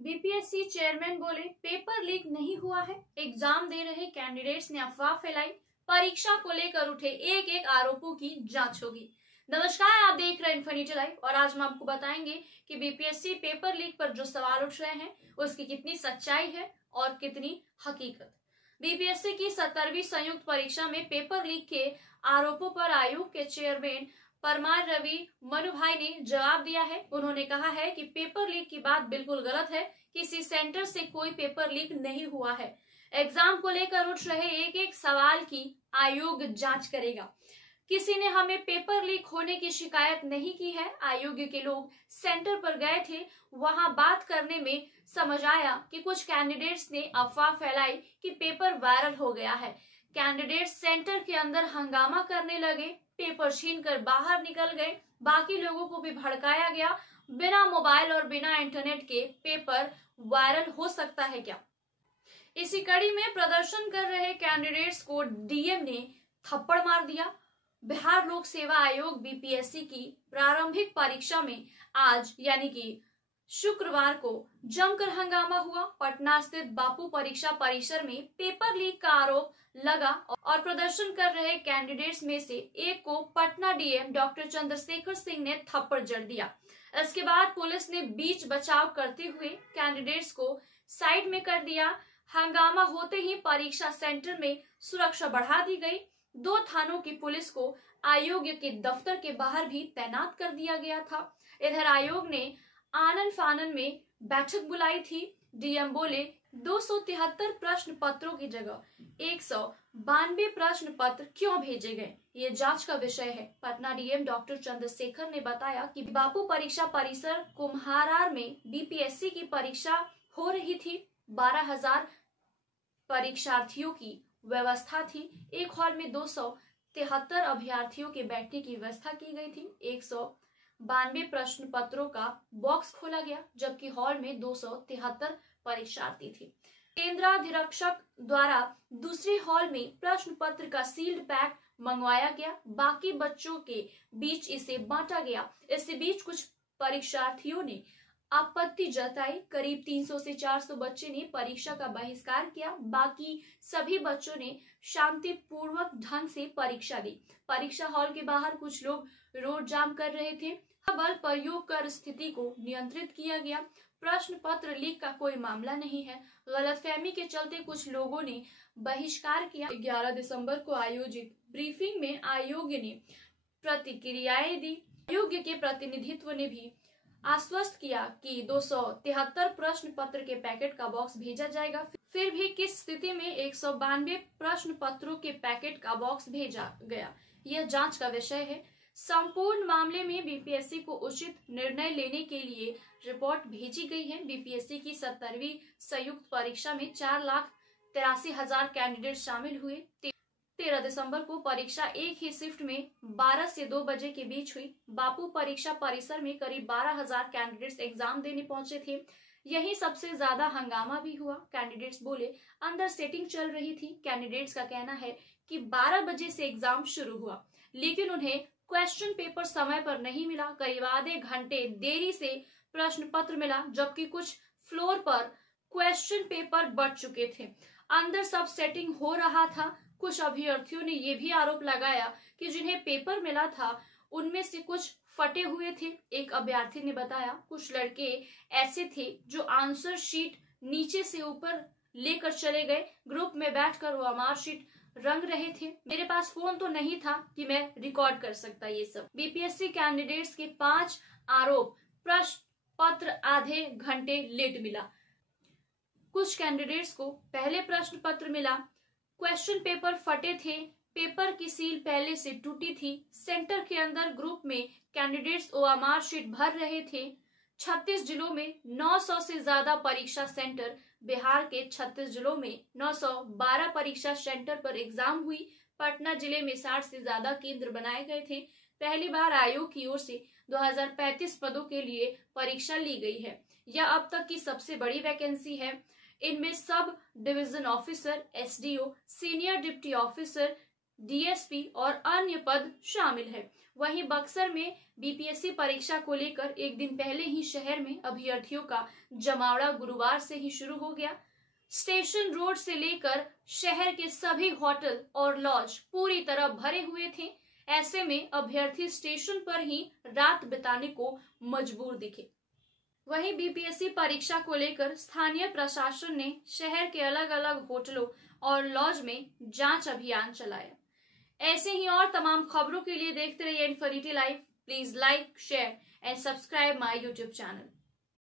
BPSC chairman बोले paper leak नहीं हुआ है। एग्जाम दे रहे कैंडिडेट्स ने अफवाह फैलाई। परीक्षा को लेकर उठे एक एक आरोपों की जांच होगी। नमस्कार, आप देख रहे हैं इन्फिनिटी लाइव और आज हम आपको बताएंगे कि बीपीएससी पेपर लीक पर जो सवाल उठ रहे हैं उसकी कितनी सच्चाई है और कितनी हकीकत। बीपीएससी की 17वीं संयुक्त परीक्षा में पेपर लीक के आरोपों पर आयोग के चेयरमैन परमार रवि मनु भाई ने जवाब दिया है। उन्होंने कहा है कि पेपर लीक की बात बिल्कुल गलत है। किसी सेंटर से कोई पेपर लीक नहीं हुआ है। एग्जाम को लेकर उठ रहे एक एक सवाल की आयोग जांच करेगा। किसी ने हमें पेपर लीक होने की शिकायत नहीं की है। आयोग के लोग सेंटर पर गए थे, वहां बात करने में समझ आया कि कुछ कैंडिडेट्स ने अफवाह फैलाई कि पेपर वायरल हो गया है। कैंडिडेट्स सेंटर के अंदर हंगामा करने लगे, पेपर छीनकर बाहर निकल गए। बाकी लोगों को भी भड़काया गया। बिना मोबाइल और बिना इंटरनेट के पेपर वायरल हो सकता है क्या? इसी कड़ी में प्रदर्शन कर रहे कैंडिडेट्स को डीएम ने थप्पड़ मार दिया। बिहार लोक सेवा आयोग बीपीएससी की प्रारंभिक परीक्षा में आज यानी कि शुक्रवार को जमकर हंगामा हुआ। पटना स्थित बापू परीक्षा परिसर में पेपर लीक का आरोप लगा और प्रदर्शन कर रहे कैंडिडेट्स में से एक को पटना डीएम डॉक्टर चंद्रशेखर सिंह ने थप्पड़ जड़ दिया। इसके बाद पुलिस ने बीच बचाव करते हुए कैंडिडेट्स को साइड में कर दिया। हंगामा होते ही परीक्षा सेंटर में सुरक्षा बढ़ा दी गई। 2 थानों की पुलिस को आयोग के दफ्तर के बाहर भी तैनात कर दिया गया था। इधर आयोग ने आनन फानन में बैठक बुलाई थी। डीएम बोले 273 प्रश्न पत्रों की जगह 192 प्रश्न पत्र क्यों भेजे गए, ये जांच का विषय है। पटना डीएम डॉक्टर चंद्रशेखर ने बताया कि बापू परीक्षा परिसर कुम्हारार में बीपीएससी की परीक्षा हो रही थी। 12,000 परीक्षार्थियों की व्यवस्था थी। एक हॉल में 273 अभ्यर्थियों के बैठने की व्यवस्था की गई थी। 192 प्रश्न पत्रों का बॉक्स खोला गया, जबकि हॉल में 273 परीक्षार्थी थे। केंद्राधिरक्षक द्वारा दूसरी हॉल में प्रश्न पत्र का सील्ड पैक मंगवाया गया। बाकी बच्चों के बीच इसे बांटा गया। इसी बीच कुछ परीक्षार्थियों ने आपत्ति जताई। करीब 300 से 400 बच्चे ने परीक्षा का बहिष्कार किया। बाकी सभी बच्चों ने शांतिपूर्वक ढंग से परीक्षा दी। परीक्षा हॉल के बाहर कुछ लोग रोड जाम कर रहे थे। बल प्रयोग कर स्थिति को नियंत्रित किया गया। प्रश्न पत्र लीक का कोई मामला नहीं है। गलतफहमी के चलते कुछ लोगों ने बहिष्कार किया। 11 दिसंबर को आयोजित ब्रीफिंग में आयोग ने प्रतिक्रियाएं दी। आयोग के प्रतिनिधित्व ने भी आश्वस्त किया कि 273 प्रश्न पत्र के पैकेट का बॉक्स भेजा जाएगा। फिर भी किस स्थिति में 192 प्रश्न पत्रों के पैकेट का बॉक्स भेजा गया, यह जांच का विषय है। संपूर्ण मामले में बीपीएससी को उचित निर्णय लेने के लिए रिपोर्ट भेजी गई है। बीपीएससी की 17वीं संयुक्त परीक्षा में 4,83,000 कैंडिडेट शामिल हुए। 13 दिसंबर को परीक्षा एक ही शिफ्ट में 12 से 2 बजे के बीच हुई। बापू परीक्षा परिसर में करीब 12,000 कैंडिडेट्स एग्जाम देने पहुंचे थे। यही सबसे ज्यादा हंगामा भी हुआ। कैंडिडेट्स बोले अंदर सेटिंग चल रही थी। कैंडिडेट्स का कहना है कि 12 बजे से एग्जाम शुरू हुआ, लेकिन उन्हें क्वेश्चन पेपर समय पर नहीं मिला। करीब आधे घंटे देरी से प्रश्न पत्र मिला, जबकि कुछ फ्लोर पर क्वेश्चन पेपर बढ़ चुके थे। अंदर सब सेटिंग हो रहा था। कुछ अभ्यर्थियों ने यह भी आरोप लगाया कि जिन्हें पेपर मिला था उनमें से कुछ फटे हुए थे। एक अभ्यर्थी ने बताया कुछ लड़के ऐसे थे जो आंसर शीट नीचे से ऊपर लेकर चले गए। ग्रुप में बैठकर वो मार्कशीट रंग रहे थे। मेरे पास फोन तो नहीं था कि मैं रिकॉर्ड कर सकता ये सब। बीपीएससी कैंडिडेट्स के 5 आरोप। प्रश्न पत्र आधे घंटे लेट मिला। कुछ कैंडिडेट्स को पहले प्रश्न पत्र मिला। क्वेश्चन पेपर फटे थे। पेपर की सील पहले से टूटी थी। सेंटर के अंदर ग्रुप में कैंडिडेट्स ओएमआर शीट भर रहे थे। 36 जिलों में 900 से ज्यादा परीक्षा सेंटर। बिहार के 36 जिलों में 912 परीक्षा सेंटर पर एग्जाम हुई। पटना जिले में 60 से ज्यादा केंद्र बनाए गए थे। पहली बार आयोग की ओर से 2035 पदों के लिए परीक्षा ली गई है। यह अब तक की सबसे बड़ी वैकेंसी है। इनमें sub division officer, SDO, senior deputy officer, DSP और अन्य पद शामिल है। वहीं बक्सर में बीपीएससी परीक्षा को लेकर एक दिन पहले ही शहर में अभ्यर्थियों का जमावड़ा गुरुवार से ही शुरू हो गया। स्टेशन रोड से लेकर शहर के सभी होटल और लॉज पूरी तरह भरे हुए थे। ऐसे में अभ्यर्थी स्टेशन पर ही रात बिताने को मजबूर दिखे। वहीं बीपीएससी परीक्षा को लेकर स्थानीय प्रशासन ने शहर के अलग अलग होटलों और लॉज में जांच अभियान चलाया। ऐसे ही और तमाम खबरों के लिए देखते रहिए infinity live. Please like, share and subscribe my YouTube channel.